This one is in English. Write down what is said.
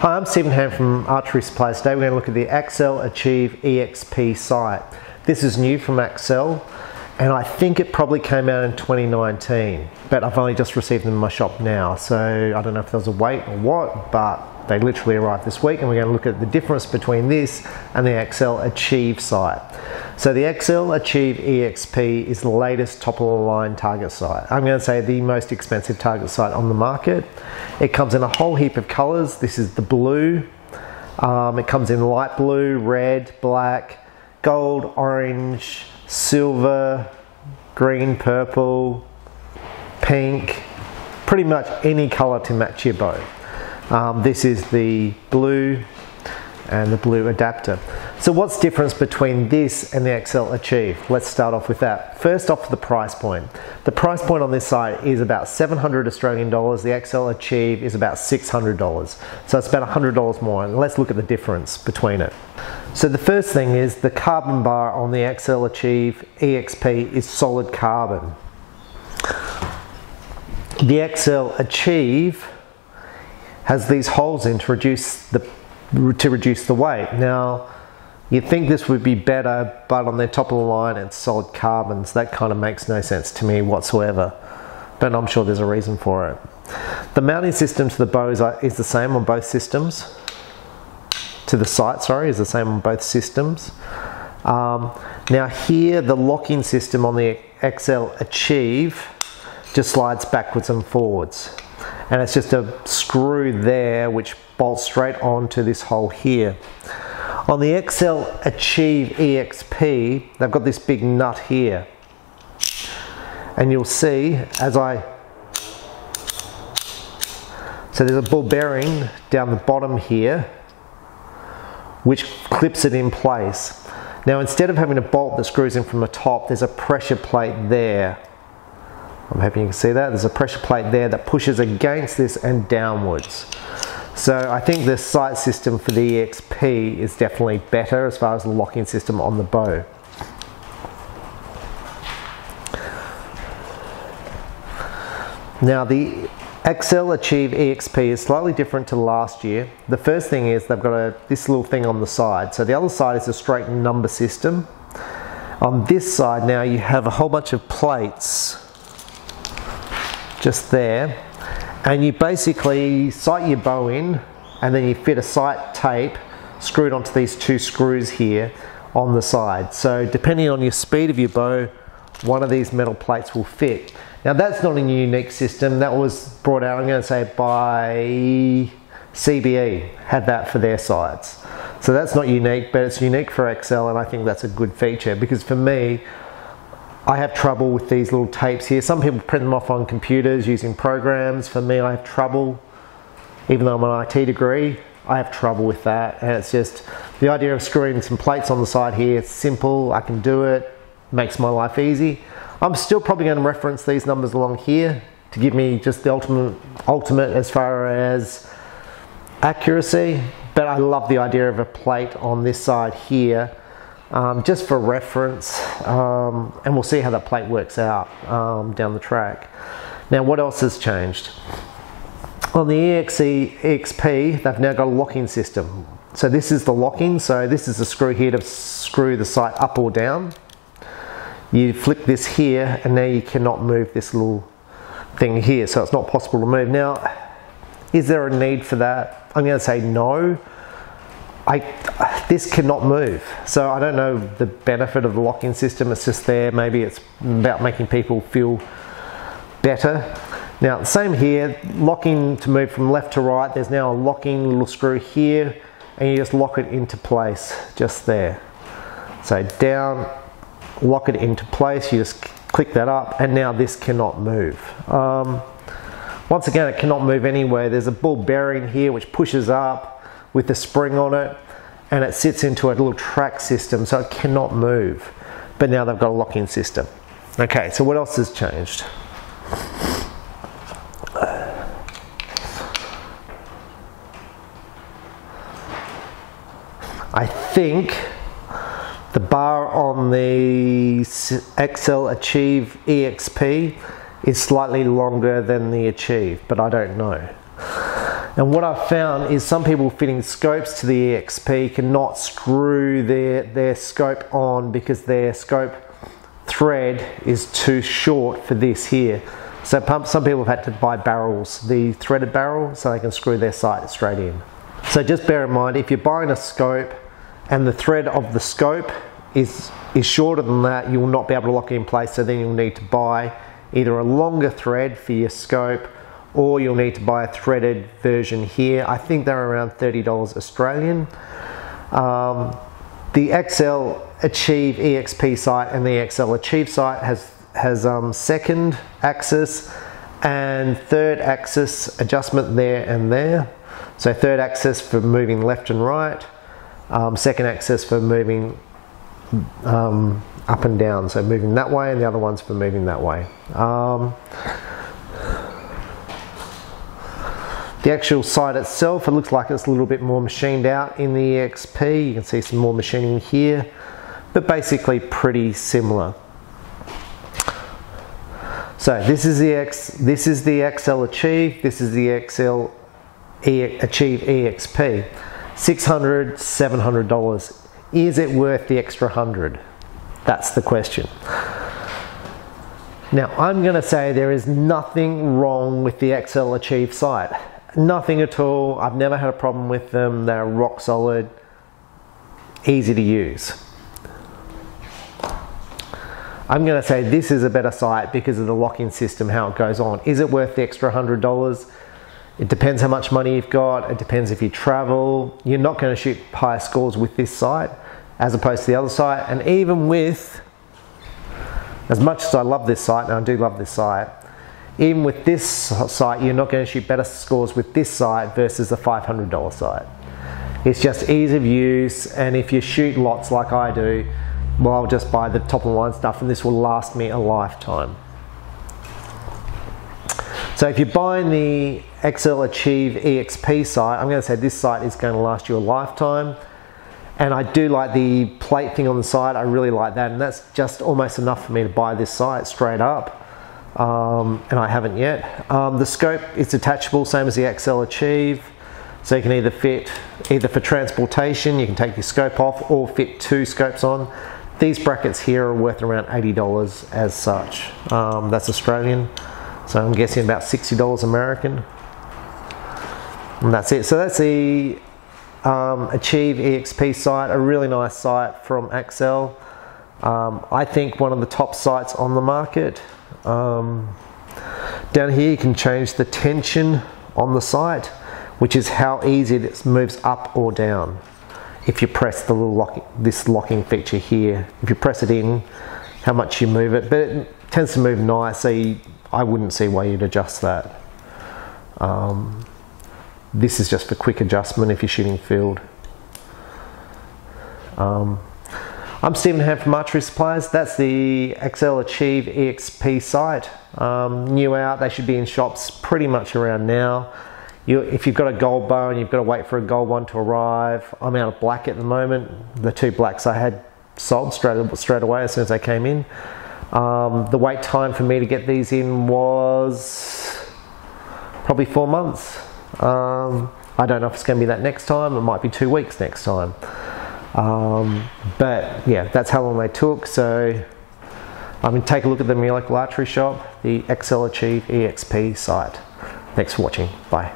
Hi, I'm Stephen Ham from Archery Supplies. Today we're going to look at the Axcel Achieve XP sight. This is new from Axcel and I think it probably came out in 2019, but I've only just received them in my shop now, so I don't know if there was a wait or what, but they literally arrived this week, and we're going to look at the difference between this and the Axcel Achieve sight. So the Axcel Achieve XP is the latest top-of-the-line target sight. I'm going to say the most expensive target sight on the market. It comes in a whole heap of colours. This is the blue. It comes in light blue, red, black, gold, orange, silver, green, purple, pink, pretty much any colour to match your bow. This is the blue and the blue adapter. So what's the difference between this and the Axcel Achieve? Let's start off with that. First off, the price point. The price point on this sight is about 700 Australian dollars. The Axcel Achieve is about $600. So it's about $100 more, and let's look at the difference between it. So the first thing is the carbon bar on the Axcel Achieve XP is solid carbon. The Axcel Achieve has these holes in to reduce the weight. Now, you'd think this would be better, but on their top of the line it's solid carbon, so that kind of makes no sense to me whatsoever. But I'm sure there's a reason for it. The mounting system to the bows is the same on both systems. To the sight, sorry, is the same on both systems. Now here, the locking system on the Axcel Achieve just slides backwards and forwards. And it's just a screw there which bolts straight onto this hole here. On the Axcel Achieve XP, they've got this big nut here. And you'll see so there's a ball bearing down the bottom here which clips it in place. Now instead of having a bolt that screws in from the top, there's a pressure plate there. I'm hoping you can see that. There's a pressure plate there that pushes against this and downwards. So I think the sight system for the XP is definitely better as far as the locking system on the bow. Now the Axcel Achieve XP is slightly different to last year. The first thing is they've got this little thing on the side. So the other side is a straight number system. On this side now you have a whole bunch of plates just there, and you basically sight your bow in and then you fit a sight tape screwed onto these two screws here on the side. So depending on your speed of your bow, one of these metal plates will fit. Now that's not a unique system. That was brought out, I'm going to say, by CBE, had that for their sights. So that's not unique, but it's unique for Axcel, and I think that's a good feature, because for me, I have trouble with these little tapes here. Some people print them off on computers using programs. For me, I have trouble, even though I'm an IT degree, I have trouble with that. And it's just the idea of screwing some plates on the side here. It's simple, I can do it, makes my life easy. I'm still probably going to reference these numbers along here to give me just the ultimate as far as accuracy. But I love the idea of a plate on this side here. Just for reference, and we'll see how that plate works out down the track. Now what else has changed? On the XP, they've now got a locking system. So this is the locking, so this is the screw here to screw the sight up or down. You flick this here and now you cannot move this little thing here, so it's not possible to move. Now, is there a need for that? I'm going to say no. This cannot move, so I don't know the benefit of the locking system. It's just there. Maybe it's about making people feel better. Now same here, locking to move from left to right. There's now a locking little screw here, and you just lock it into place just there. So down, lock it into place, you just click that up, and now this cannot move. Once again, it cannot move anywhere. There's a ball bearing here which pushes up with the spring on it, and it sits into a little track system, so it cannot move. But now they've got a lock-in system. Okay, so what else has changed? I think the bar on the Axcel Achieve XP is slightly longer than the Achieve, but I don't know. And what I've found is some people fitting scopes to the EXP cannot screw their scope on because their scope thread is too short for this here. So some people have had to buy barrels, the threaded barrel, so they can screw their sight straight in. So just bear in mind, if you're buying a scope and the thread of the scope is shorter than that, you will not be able to lock it in place, so then you'll need to buy either a longer thread for your scope, or you'll need to buy a threaded version here. I think they're around $30 Australian. The Axcel Achieve EXP sight and the Axcel Achieve sight has second axis and third axis adjustment there and there. So third axis for moving left and right, second axis for moving up and down, so moving that way, and the other one's for moving that way. The actual sight itself, it looks like it's a little bit more machined out in the EXP. You can see some more machining here, but basically pretty similar. So this is the Axcel Achieve, this is the Axcel Achieve EXP. $600, $700. Is it worth the extra $100? That's the question. Now I'm going to say there is nothing wrong with the Axcel Achieve sight. Nothing at all. I've never had a problem with them. They're rock solid, easy to use. I'm going to say this is a better sight because of the locking system, how it goes on. Is it worth the extra $100? It depends how much money you've got. It depends if you travel. You're not going to shoot higher scores with this sight as opposed to the other sight. And even with, as much as I love this sight, and I do love this sight, even with this sight, you're not going to shoot better scores with this sight versus the $500 sight. It's just ease of use, and if you shoot lots like I do, well, I'll just buy the top of the line stuff and this will last me a lifetime. So if you're buying the Axcel Achieve EXP sight, I'm going to say this sight is going to last you a lifetime. And I do like the plate thing on the side, I really like that, and that's just almost enough for me to buy this sight straight up. And I haven't yet. The scope is detachable, same as the Axcel Achieve. So you can either fit, either for transportation, you can take your scope off, or fit two scopes on. These brackets here are worth around $80 as such. That's Australian, so I'm guessing about $60 American. And that's it. So that's the Achieve EXP sight, a really nice sight from Axcel. I think one of the top sights on the market. Down here you can change the tension on the sight, which is how easy it moves up or down. If you press the little locking feature here, if you press it in, how much you move it, but it tends to move nice, so I wouldn't see why you'd adjust that. This is just for quick adjustment if you're shooting field. I'm Stephen Ham from Archery Supplies. That's the Axcel Achieve EXP sight. New out, they should be in shops pretty much around now. If you've got a gold bow and you've got to wait for a gold one to arrive, I'm out of black at the moment. The two blacks I had sold straight away as soon as they came in. The wait time for me to get these in was probably 4 months. I don't know if it's going to be that next time. It might be 2 weeks next time. But yeah, that's how long they took. So I mean, take a look at them in your local archery shop, the Axcel Achieve EXP sight. Thanks for watching. Bye.